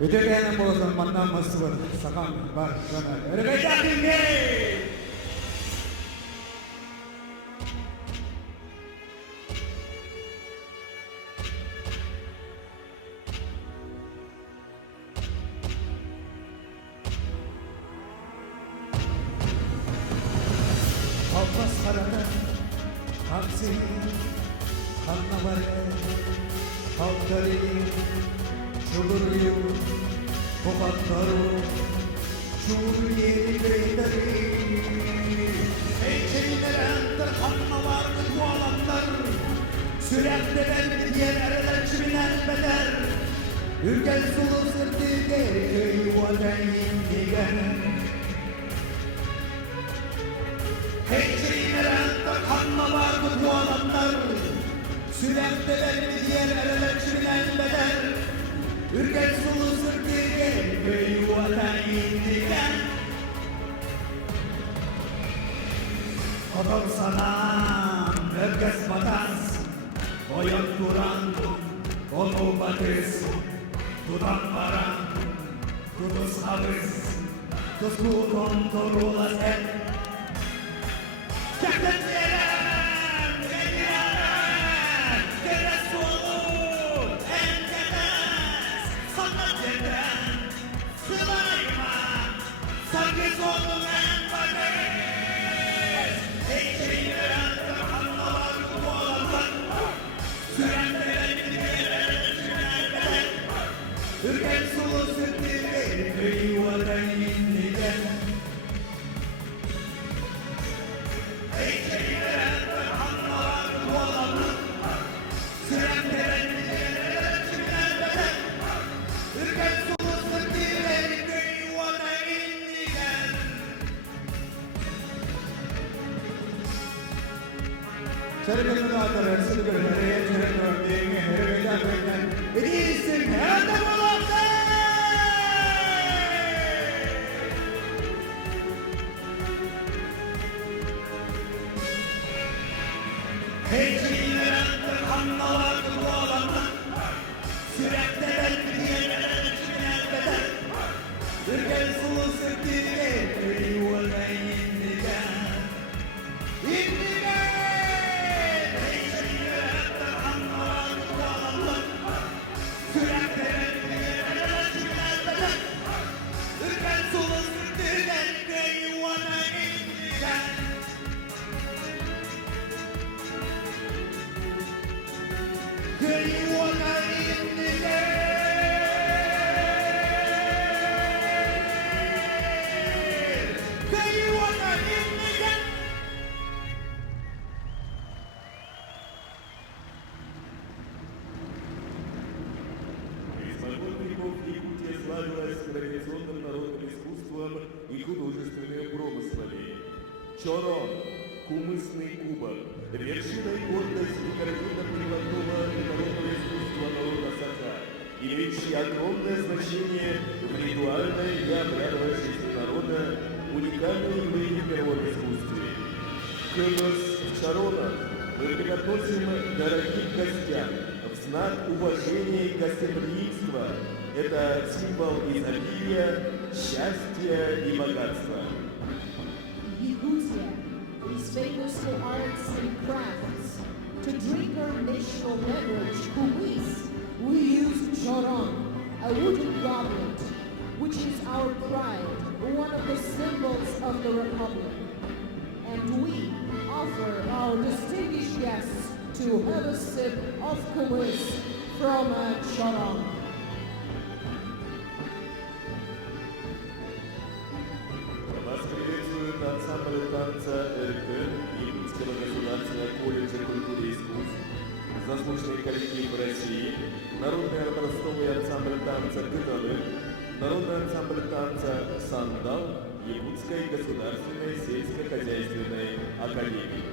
Итегенен болсын маннамыз бар саған бар жана эргежакинге Kalpas karada Hamsi Kannavari Kalkari Çuluryu Kovatları Çuluyeri Greydari Heykelinlerinde kanma vardı bu alanlar Sürekli diğer ereler çiminen beder Ülkel sulu sırtı geri yuvadan indigen Heykelinlerinde kanma vardı bu alanlar Sürekli diğer ereler çiminen beder Ülkel sulu sırtı geri yuvadan indigen Odol sana herkes bataz Oyan duran onu batız Tutan varan Tutus havız Tuskudon torulas et Yakın yerem Geliyorum Geres olur Engeles Sanat yerden Sılayma Sanki sonum en bakız Eğitimler Kanmalar bu alanlar Sürenlerin yerler Ürken sulu sürtüleri yuvadan indigen Eğitimler Kanmalar bu alanlar Sürenlerin yerler Ürken sulu sürtüleri yuvadan indigen Çarıklarını dağıtarak sıkır nereye çarıklar deyinge nereye dağıtarak Edilsin herhalde bulundu! Heykelinlerinde kanmalardı bu alanlar Sürekli belki diyenler içinen beder Ürgen sulu sırtı yuvadan indigen İndigen! Heykelinlerinde kanmalardı bu alanlar Sürekli belki diyenler içinen beder Ürgen sulu sırtı yuvadan indigen Yuvadan indigen Yuvadan indigen Испокон веков Якутия славилась традиционным народным искусством и художественными промыслами. Чорон – кумысный кубок, вершина и гордость литературно-прикладного и народного искусства народа Саха, имеющий огромное значение в ритуальной и обрядовой жизни народа, уникальное явление в мировом искусстве. Кымыс в Чаронах мы преподносим дорогим гостям в знак уважения и гостеприимства. Это символ изобилия, счастья и богатства. Yakutia is famous for arts and crafts. To drink our national beverage, kumis, we use choron, a wooden goblet, which is our pride, one of the symbols of the Republic. And we offer our distinguished guests to have a sip of kumis from a choron. Вас приветствует ансамбль танца РК Якутского государственного колледжа культуры и искусств, заслуженный коллектив России, народный образцовый ансамбль танца «Кыталы», народный ансамбль танца «Сандал» Якутской государственной сельскохозяйственной академии.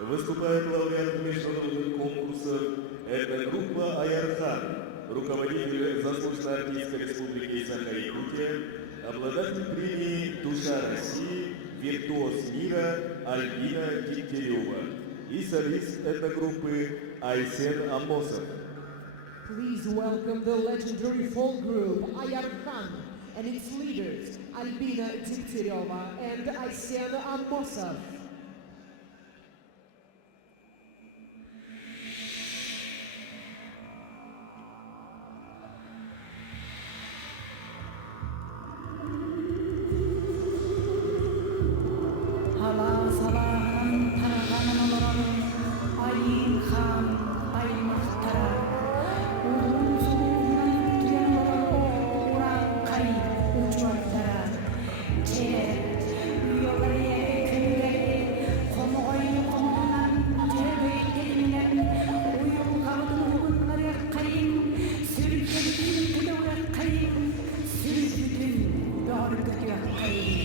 Выступает лауреат международных конкурсов этногруппа Аярхан, руководитель заслуженной артистка Республики Саха-Якутия, обладатель премии «Душа России», виртуоз мира Альбина Дегтярева и солист этногруппы Айсен Амосов. Please welcome the legendary folk group Ayarkhan and its leaders Albina Degtyaryova and Aysen Amosov. Hala sabahın tarağanın olalım, ayın ham, ay muhtara. Uzun suyundan duyan olalım, uğran kayıp uçuaktara. Yolları köyleri, komu oyunu komuğundan, cerbeytlerinden, uyum kavdın uğunları kayın, sürüklerin kılığı kayın, sürüklerin doğru götüyor kayın.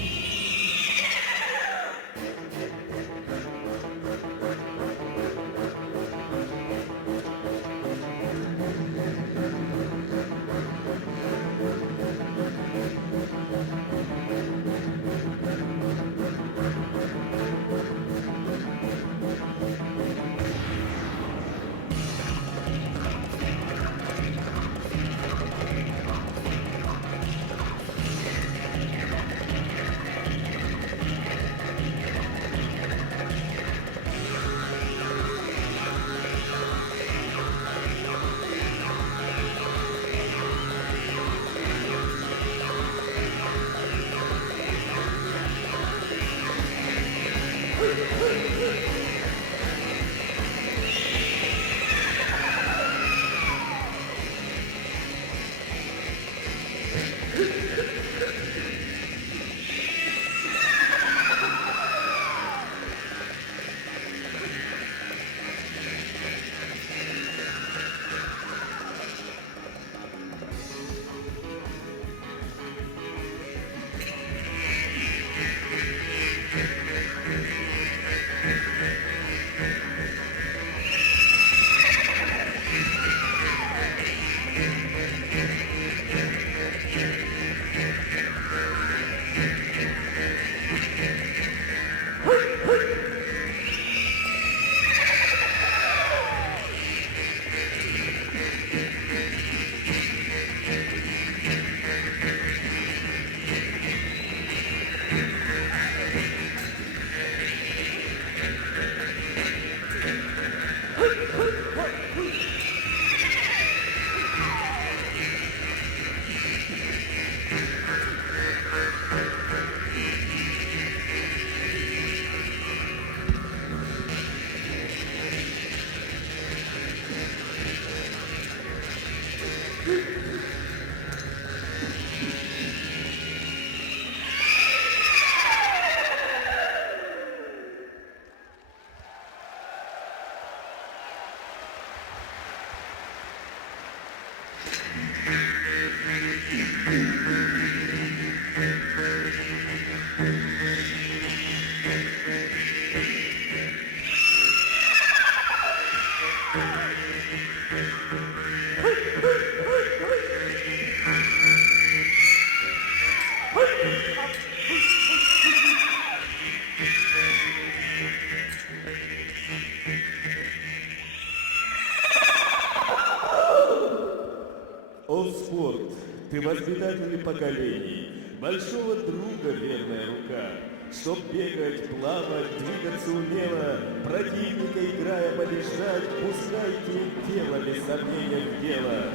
О, спорт, ты воспитатель поколений, большого друга верная рука. Чтоб бегать, плавать, двигаться умело, противника играя побеждать, пускайте тело без сомнения в дело.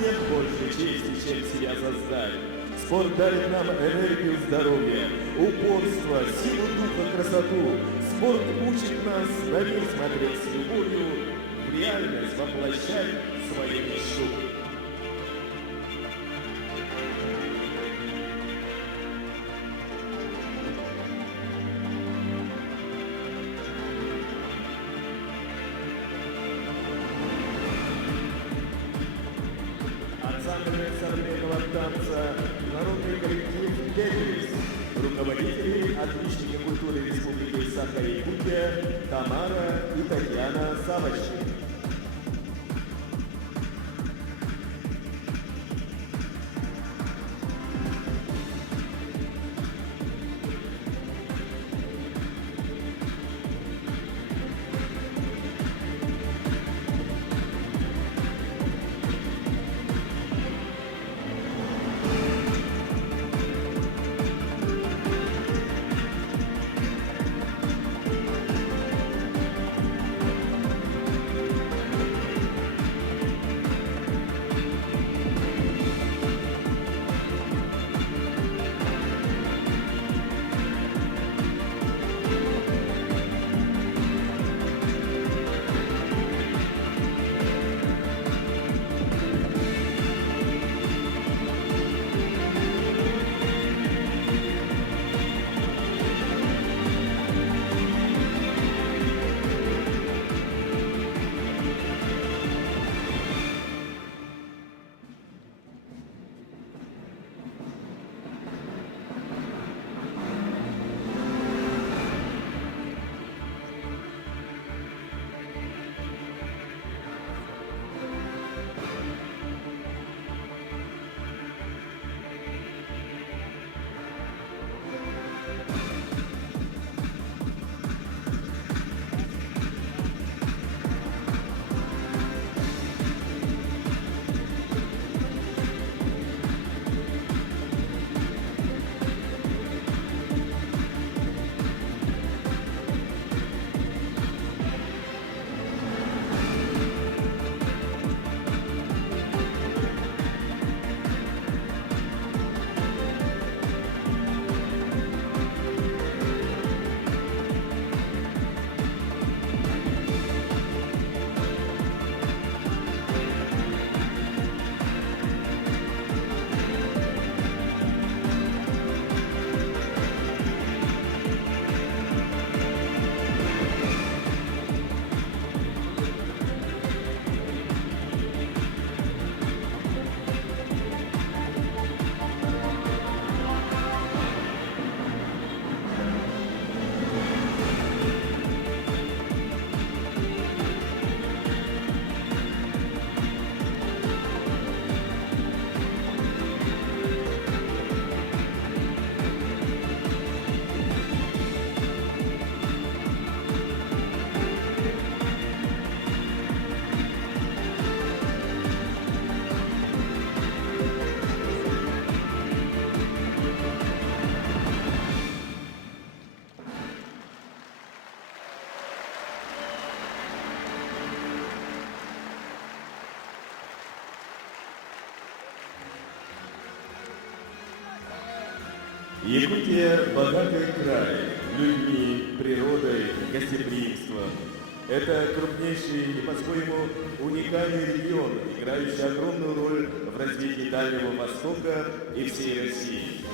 Нет больше чести, чем себя создать. Спорт дарит нам энергию здоровья, упорство, силу духа, красоту. Спорт учит нас на мир смотреть с любовью, в реальность воплощать свою мечту. Ансамбль современного танца, народный коллектив «Гелис», руководители, отличники культуры Республики Саха-Якутия Тамара и Татьяна Савочки. Якутия – богатый край, людьми, природой, гостеприимством. Это крупнейший и по-своему уникальный регион, играющий огромную роль в развитии Дальнего Востока и всей России.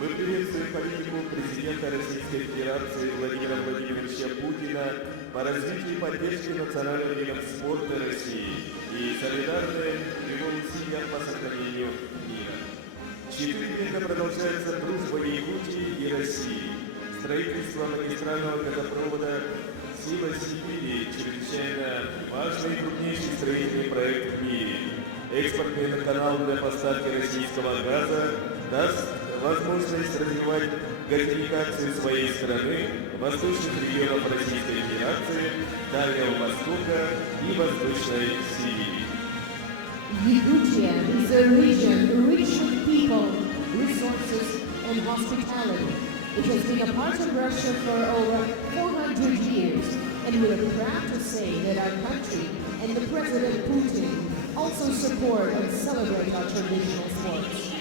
Мы приветствуем политику президента Российской Федерации Владимира Владимировича Путина по развитию и поддержке национальных видов спорта России и солидарны его усилиям по сохранению мира. 4 века продолжается дружба Якутии и России. Строительство магистрального газопровода «Сила Сибири» – чрезвычайно важный и крупнейший строительный проект в мире. Экспортный канал для поставки российского газа даст возможность развивать газификацию своей страны, восточных регионов Российской Федерации, Дальнего Востока и Восточной Сибири. Yakutia is a region rich with people, resources, and hospitality. It has been a part of Russia for over 400 years, and we are proud to say that our country and the President Putin also support and celebrate our traditional sports.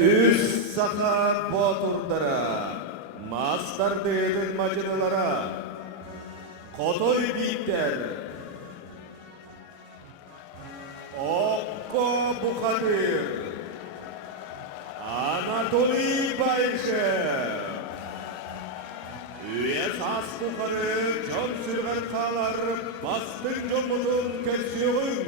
Üst saha boturdara, mastardığın macınalara, kotoy biter, okko bukadır, Anatoly Bayşev, üyes as bukarı, can sürgen kalar, bastın jomudun kersiyoğun,